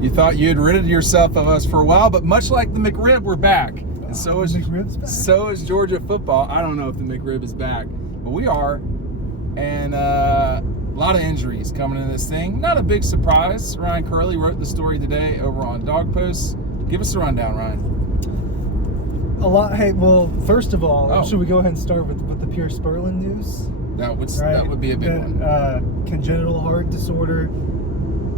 You thought you had ridded yourself of us for a while, but much like the McRib, we're back. And so is Georgia football. I don't know if the McRib is back, but we are. And a lot of injuries coming into this thing. Not a big surprise. Ryan Curley wrote the story today over on Dawg Post. Give us a rundown, Ryan. A lot. Hey, well, first of all, should we go ahead and start with the Pierce Sperling news? That would be a big one. Congenital heart disorder.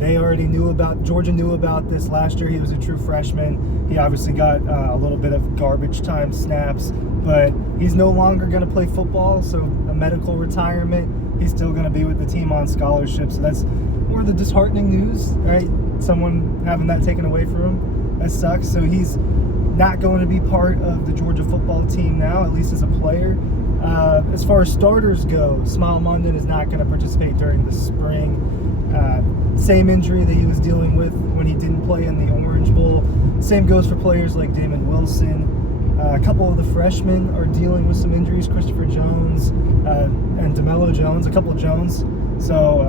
Georgia knew about this last year. He was a true freshman. He obviously got a little bit of garbage time snaps, but he's no longer going to play football, so a medical retirement. He's still going to be with the team on scholarship, so that's more the disheartening news, right? Someone having that taken away from him. That sucks. So he's not going to be part of the Georgia football team now, at least as a player. As far as starters go, Smile London is not going to participate during the spring. Same injury that he was dealing with when he didn't play in the Orange Bowl. Same goes for players like Damon Wilson. A couple of the freshmen are dealing with some injuries, Christopher Jones and DeMello Jones, a couple of Jones. So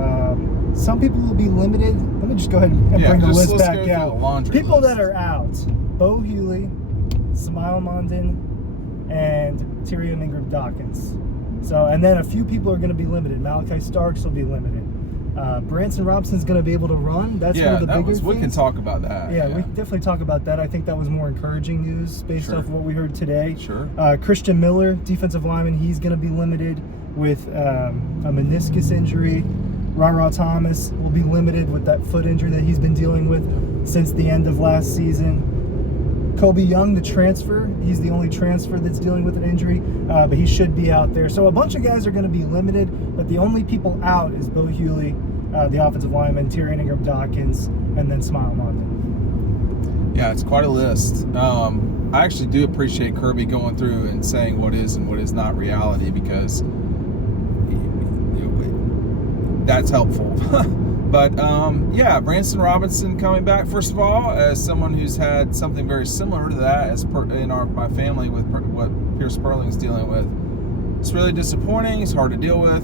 some people will be limited. Let me just go ahead and bring the list back out. People that are out: Bo Hughley, Smile London, and Tyrion Ingram-Dawkins. So, and then a few people are going to be limited. Malachi Starks will be limited. Branson Robson's going to be able to run. That's one of the bigger things. We can talk about that. Yeah, we can definitely talk about that. I think that was more encouraging news based off of what we heard today. Sure. Christian Miller, defensive lineman, he's going to be limited with a meniscus injury. Ra Thomas will be limited with that foot injury that he's been dealing with since the end of last season. Kobe Young, the transfer, he's the only transfer that's dealing with an injury, but he should be out there. So a bunch of guys are going to be limited, but the only people out is Bo Hughley, the offensive lineman, Tyrion Ingram-Dawkins, and then Smile London. Yeah, it's quite a list. I actually do appreciate Kirby going through and saying what is and what is not reality, because that's helpful. But, Branson Robinson coming back. First of all, as someone who's had something very similar to that in my family with what Pierce Sperling's dealing with, it's really disappointing. It's hard to deal with.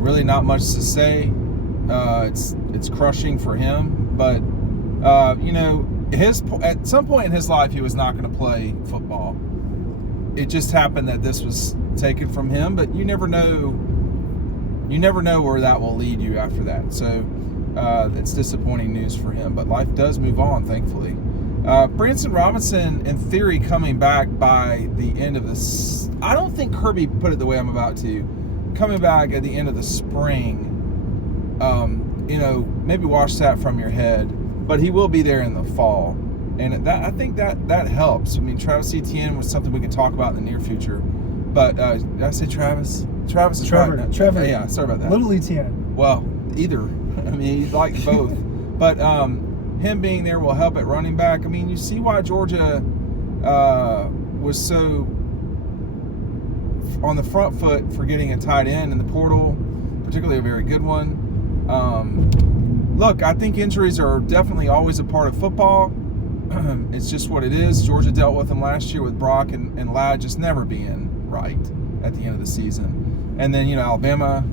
Really not much to say. It's crushing for him. But, at some point in his life, he was not going to play football. It just happened that this was taken from him, but you never know. You never know where that will lead you after that. So it's disappointing news for him. But life does move on, thankfully. Branson Robinson, in theory, coming back by the end of this. I don't think Kirby put it the way I'm about to. Coming back at the end of the spring. Maybe wash that from your head. But he will be there in the fall. And I think that helps. I mean, Travis Etienne was something we could talk about in the near future. But did I say Travis? Travis is Trevor. right. Trevor. Yeah, sorry about that. Little Etienne. Well, either. I mean, he's like both. But him being there will help at running back. I mean, you see why Georgia was so on the front foot for getting a tight end in the portal, particularly a very good one. Look, I think injuries are definitely always a part of football. It's just what it is. Georgia dealt with them last year with Brock and Ladd just never being right at the end of the season. And then, Alabama,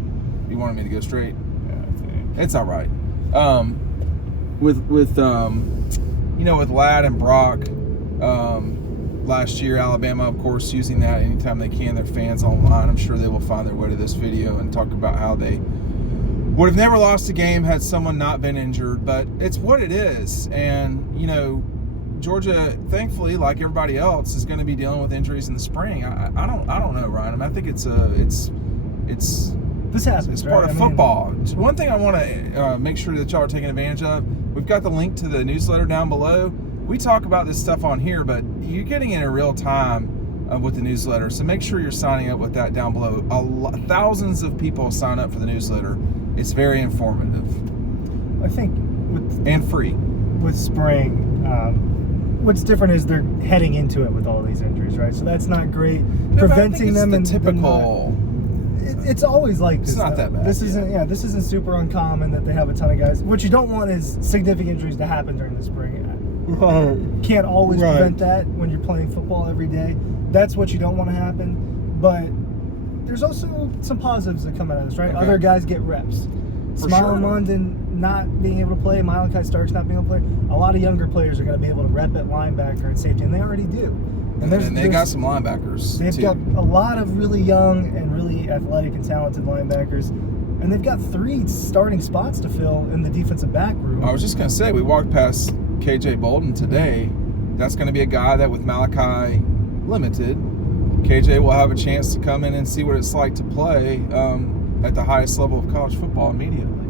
you wanted me to go straight? Yeah, I think. It's all right. With Ladd and Brock, last year, Alabama, of course, using that anytime they can, their fans online. I'm sure they will find their way to this video and talk about how they would have never lost a game had someone not been injured. But it's what it is. And, Georgia, thankfully, like everybody else, is going to be dealing with injuries in the spring. I don't know, Ryan. I mean, I think this happens. It's part of football. One thing I want to make sure that y'all are taking advantage of. We've got the link to the newsletter down below. We talk about this stuff on here, but you're getting it in real time with the newsletter. So make sure you're signing up with that down below. Thousands of people sign up for the newsletter. It's very informative. I think and free with spring. What's different is they're heading into it with all these injuries, right? So that's not great. Preventing them and typical. It's always like this. It's not that bad. This isn't super uncommon that they have a ton of guys. What you don't want is significant injuries to happen during the spring. Can't always prevent that when you're playing football every day. That's what you don't want to happen. But there's also some positives that come out of this, right? Okay. Other guys get reps. Smile London not being able to play, Malachi Starks not being able to play, a lot of younger players are going to be able to rep at linebacker and safety, and they already do. And they got some linebackers. They've too. got a lot of really young and really athletic and talented linebackers, and they've got 3 starting spots to fill in the defensive back room. I was just going to say, we walked past KJ Bolden today. That's going to be a guy that with Malachi limited, KJ will have a chance to come in and see what it's like to play at the highest level of college football immediately.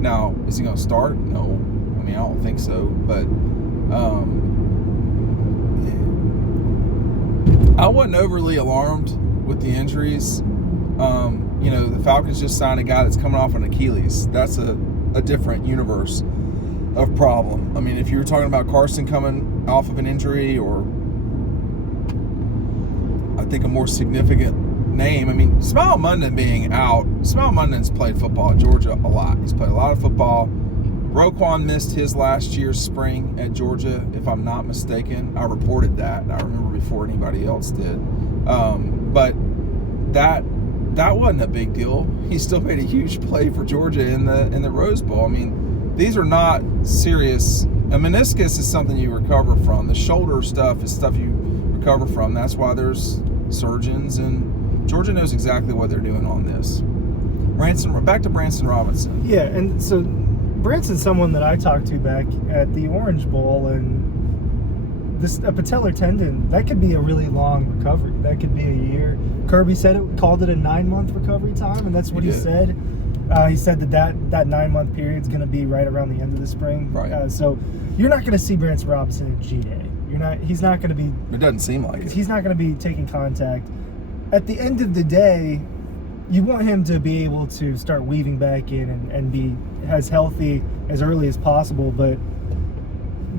Now, is he going to start? No. I mean, I don't think so. But I wasn't overly alarmed with the injuries. The Falcons just signed a guy that's coming off an Achilles. That's a different universe of problem. I mean, if you were talking about Carson coming off of an injury, or I think a more significant name, I mean, Smile Munden being out, Smile Munden's played football at Georgia a lot. He's played a lot of football. Roquan missed his last year's spring at Georgia, if I'm not mistaken. I reported that. I remember before anybody else did. But that wasn't a big deal. He still made a huge play for Georgia in the Rose Bowl. I mean, these are not serious. A meniscus is something you recover from. The shoulder stuff is stuff you recover from. That's why there's surgeons, and Georgia knows exactly what they're doing on this. Back to Branson Robinson. Yeah, and so Branson's someone that I talked to back at the Orange Bowl, and a patellar tendon, that could be a really long recovery. That could be a year. Kirby called it a 9-month recovery time, and that's what he said. He said that 9-month period is going to be right around the end of the spring. Right. So you're not going to see Branson Robinson at GA. He's not going to be. It doesn't seem like it. He's not going to be taking contact. At the end of the day, you want him to be able to start weaving back in and be as healthy as early as possible. But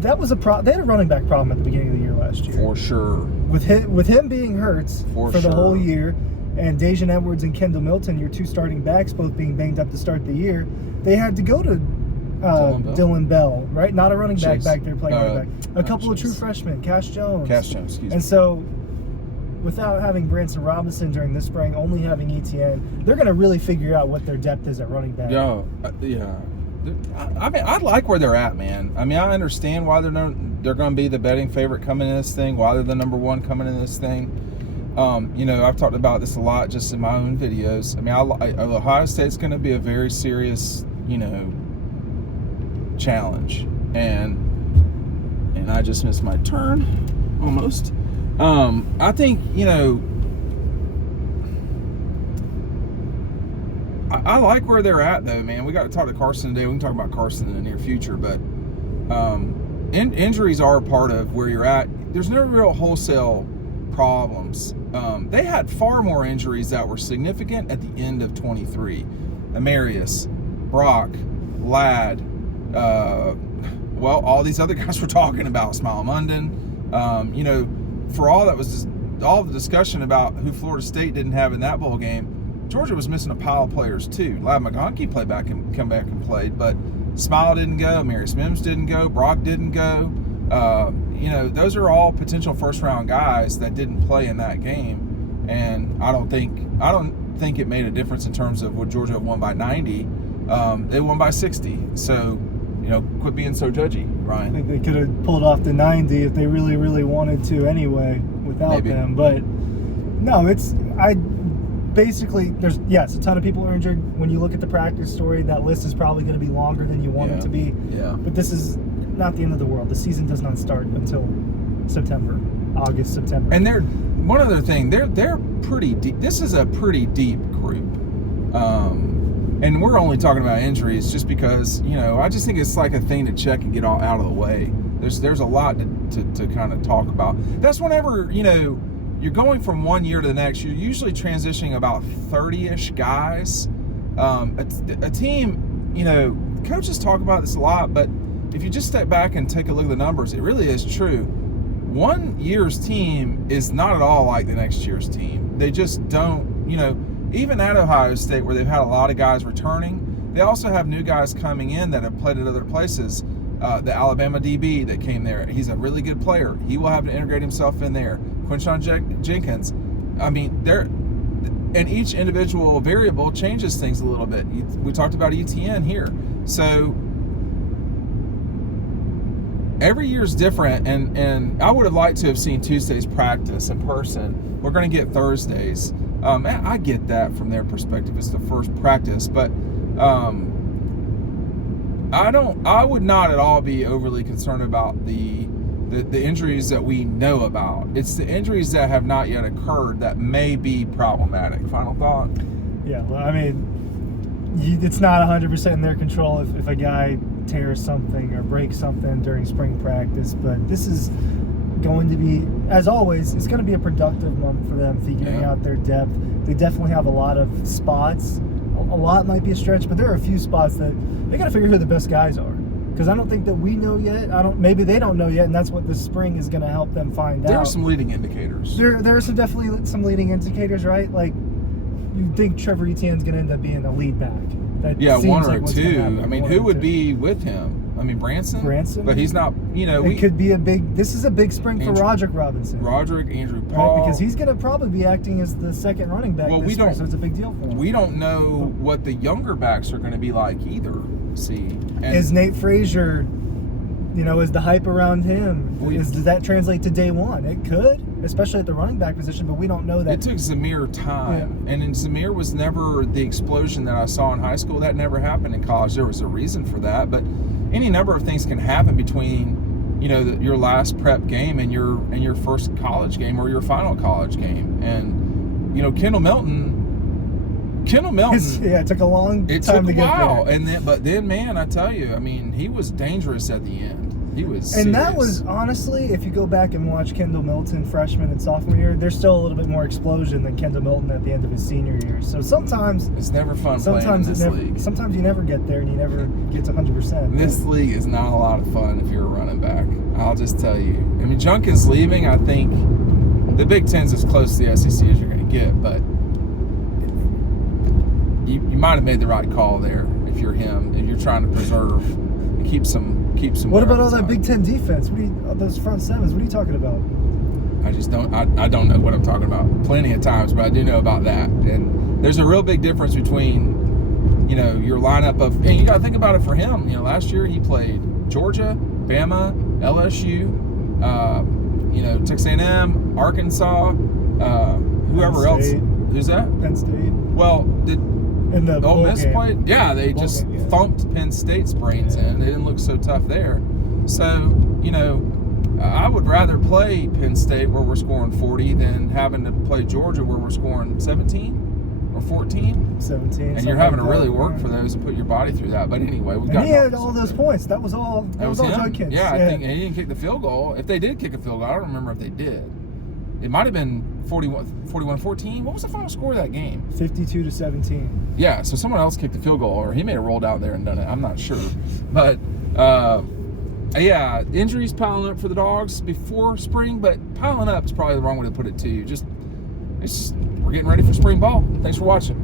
that was they had a running back problem at the beginning of the year last year. For sure. With him being hurt for the whole year, and Dejan Edwards and Kendall Milton, your 2 starting backs, both being banged up to start the year, they had to go to Dylan Bell, right? Not a running back there playing running back. A couple of true freshmen, Cash Jones. Excuse me. And so, without having Branson Robinson during this spring, only having ETN, they're going to really figure out what their depth is at running back. Yeah. I mean, I like where they're at, man. I mean, I understand why they're going to be the betting favorite coming in this thing, why they're the number 1 coming in this thing. I've talked about this a lot just in my own videos. I mean, Ohio State's going to be a very serious, challenge. And I just missed my turn, almost. I think, I like where they're at, though, man. We got to talk to Carson today. We can talk about Carson in the near future, but injuries are a part of where you're at. There's no real wholesale problems. They had far more injuries that were significant at the end of 23. Amarius, Brock, Ladd, all these other guys we're talking about, Smile Munden. For all the discussion about who Florida State didn't have in that bowl game, Georgia was missing a pile of players too. Ladd McConkey come back and played, but Smile didn't go, Amarius Mims didn't go, Brock didn't go. Those are all potential first-round guys that didn't play in that game, and I don't think it made a difference in terms of would Georgia have won by 90. They won by 60. So, quit being so judgy, Ryan. I think they could have pulled off the 90 if they really, really wanted to anyway without them. But no, there's a ton of people are injured. When you look at the practice story, that list is probably going to be longer than you want it to be. Yeah. But this is not the end of the world. The season does not start until August, September. And one other thing, they're pretty deep. This is a pretty deep group. And we're only talking about injuries just because, I just think it's like a thing to check and get all out of the way. There's a lot to kind of talk about. That's whenever, you're going from one year to the next, you're usually transitioning about 30-ish guys. A team, coaches talk about this a lot, but if you just step back and take a look at the numbers, it really is true. One year's team is not at all like the next year's team. They just don't, even at Ohio State, where they've had a lot of guys returning, they also have new guys coming in that have played at other places. The Alabama DB that came there, he's a really good player. He will have to integrate himself in there. Quinshon Jenkins. I mean, And each individual variable changes things a little bit. We talked about ETN here. So every year is different, and I would have liked to have seen Tuesday's practice in person. We're going to get Thursdays. I get that from their perspective. It's the first practice, but I would not at all be overly concerned about the injuries that we know about. It's the injuries that have not yet occurred that may be problematic. Final thought? Yeah, well, I mean, it's not 100% in their control if a guy tears something or breaks something during spring practice, but this is going to be, as always, it's going to be a productive month for them figuring out their depth. They definitely have a lot of spots. A lot might be a stretch, but there are a few spots that they got to figure who the best guys are. Because I don't think that we know yet. Maybe they don't know yet, and that's what this spring is going to help them find out. There are some leading indicators. There are definitely some leading indicators, right? Like, you think Trevor Etienne's going to end up being a lead back. One or two. I mean, who would be with him? I mean, Branson? But he's not, It could be this is a big spring for Roderick Robinson. Andrew Paul. Right, because he's going to probably be acting as the second running back this spring, so it's a big deal for him. We don't know what the younger backs are going to be like either. Is Nate Frazier, is the hype around him, does that translate to day one? It could, especially at the running back position, but we don't know that. It took Zamir time, and Zamir was never the explosion that I saw in high school. That never happened in college. There was a reason for that, but any number of things can happen between, your last prep game and your first college game or your final college game. And, Kendall Milton, it took a long time to get there. But then, man, I tell you, I mean, he was dangerous at the end. He was serious. And that was, honestly, if you go back and watch Kendall Milton freshman and sophomore year, there's still a little bit more explosion than Kendall Milton at the end of his senior year. So sometimes it's never fun playing in this league. Sometimes you never get there and you never get to 100%. This league is not a lot of fun if you're a running back. I'll just tell you. I mean, Junkin's leaving. I think the Big Ten's as close to the SEC as you're going to get, but you might have made the right call there if you're him. If you're trying to preserve and keep some. What about all that Big Ten defense? Those front sevens? What are you talking about? I just don't. I don't know what I'm talking about. Plenty of times, but I do know about that. And there's a real big difference between, your lineup of. And you got to think about it for him. Last year he played Georgia, Bama, LSU, Texas A&M, Arkansas, whoever else. Who's that? Penn State. Well, in the Ole Miss game. played? Yeah, they just thumped Penn State's brains in. They didn't look so tough there. So, I would rather play Penn State where we're scoring 40 than having to play Georgia where we're scoring 17 or 14. 17. And you're having to really work for those and put your body through that. But anyway, we've got. He had all those points. That was all Judkins. Yeah, I think he didn't kick the field goal. If they did kick a field goal, I don't remember if they did. It might have been 41-14. What was the final score of that game? 52-17. Yeah, so someone else kicked the field goal, or he may have rolled out there and done it. I'm not sure. But, injuries piling up for the Dogs before spring, but piling up is probably the wrong way to put it, too. We're getting ready for spring ball. Thanks for watching.